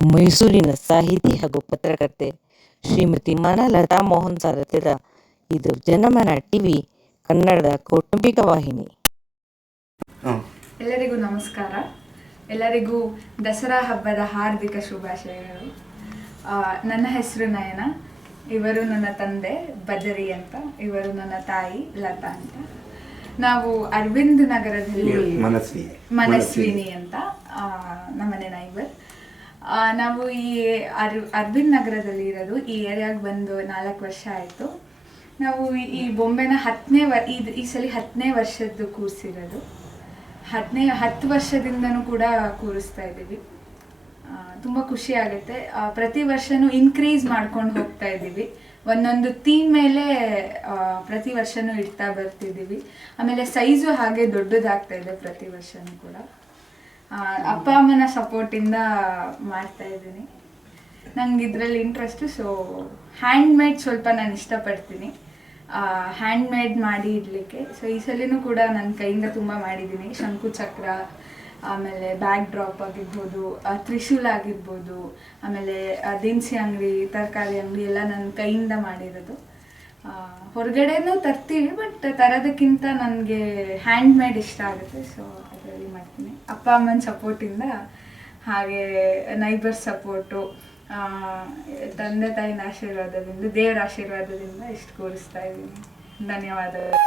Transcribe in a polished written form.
ಮೈಸೂರಿನ ಸಾಹಿತಿ ಹಾಗೂ ಪತ್ರಕರ್ತೆ ಶ್ರೀಮತಿ ಮಾನಲತಾ ಮೋಹನ್ ಸಾರಥ್ಯದ ಇದು ಜನಮನ ಟಿವಿ ಕನ್ನಡದ ಕೌಟುಂಬಿಕ ವಾಹಿನಿ. ಎಲ್ಲರಿಗೂ ನಮಸ್ಕಾರ. ಎಲ್ಲರಿಗೂ ದಸರಾ ಹಬ್ಬದ ಹಾರ್ದಿಕ ಶುಭಾಶಯಗಳು. ನನ್ನ ಹೆಸರು ನಯನ. ಇವರು ನನ್ನ ತಂದೆ ಬದರಿ ಅಂತ, ಇವರು ನನ್ನ ತಾಯಿ ಲತಾ ಅಂತ. ನಾವು ಅರವಿಂದ್ ನಗರದಲ್ಲಿ ಮನಸ್ವಿನಿ ಅಂತ ನಮ್ಮನೆ ನೈಬರ್. ನಾವು ಈ ಅರವಿಂದ್ ನಗರದಲ್ಲಿ ಇರೋದು. ಈ ಏರಿಯಾಗೆ ಬಂದು 4 ವರ್ಷ ಆಯಿತು. ನಾವು ಈ ಬೊಂಬೆನ ಈ ಸಲ 10ನೇ ವರ್ಷದ್ದು ಕೂರಿಸಿರೋದು. 10 ವರ್ಷದಿಂದನೂ ಕೂಡ ಕೂರಿಸ್ತಾ ಇದ್ದೀವಿ. ತುಂಬ ಖುಷಿ ಆಗುತ್ತೆ. ಪ್ರತಿ ವರ್ಷನೂ ಇನ್ಕ್ರೀಸ್ ಮಾಡ್ಕೊಂಡು ಹೋಗ್ತಾ ಇದ್ದೀವಿ. ಒಂದೊಂದು ಥೀಮ್ ಮೇಲೆ ಪ್ರತಿ ವರ್ಷನೂ ಇಡ್ತಾ ಬರ್ತಿದ್ದೀವಿ. ಆಮೇಲೆ ಸೈಜು ಹಾಗೆ ದೊಡ್ಡದಾಗ್ತಾ ಇದೆ ಪ್ರತಿ ವರ್ಷನೂ ಕೂಡ. ಅಪ್ಪ ಅಮ್ಮನ ಸಪೋರ್ಟಿಂದ ಮಾಡ್ತಾ ಇದ್ದೀನಿ. ನಂಗೆ ಇದರಲ್ಲಿ ಇಂಟ್ರೆಸ್ಟು. ಸೊ ಹ್ಯಾಂಡ್ಮೇಡ್ ಸ್ವಲ್ಪ ನಾನು ಇಷ್ಟಪಡ್ತೀನಿ, ಹ್ಯಾಂಡ್ಮೇಡ್ ಮಾಡಿ ಇಡಲಿಕ್ಕೆ. ಸೊ ಈ ಸಲಿನೂ ಕೂಡ ನನ್ನ ಕೈಯಿಂದ ತುಂಬ ಮಾಡಿದ್ದೀನಿ. ಶಂಕು ಚಕ್ರ, ಆಮೇಲೆ ಬ್ಯಾಕ್ ಡ್ರಾಪ್ ಆಗಿರ್ಬೋದು, ತ್ರಿಶೂಲ ಆಗಿರ್ಬೋದು, ಆಮೇಲೆ ದಿನಸಿ ಅಂಗಡಿ, ತರಕಾರಿ ಅಂಗಡಿ ಎಲ್ಲ ನನ್ನ ಕೈಯಿಂದ ಮಾಡಿರೋದು. ಹೊರಗಡೆನೂ ತರ್ತೀವಿ, ಬಟ್ ತರೋದಕ್ಕಿಂತ ನನಗೆ ಹ್ಯಾಂಡ್ಮೇಡ್ ಇಷ್ಟ ಆಗುತ್ತೆ. ಸೊ ಅದರಲ್ಲಿ ಮಾಡ್ತೀನಿ. ಅಪ್ಪ ಅಮ್ಮನ ಸಪೋರ್ಟಿಂದ, ಹಾಗೆ ನೈಬರ್ ಸಪೋರ್ಟು, ತಂದೆ ತಾಯಿನ ಆಶೀರ್ವಾದದಿಂದ, ದೇವರ ಆಶೀರ್ವಾದದಿಂದ ಇಷ್ಟು ಕೂರಿಸ್ತಾ ಇದ್ದೀನಿ. ಧನ್ಯವಾದಗಳು.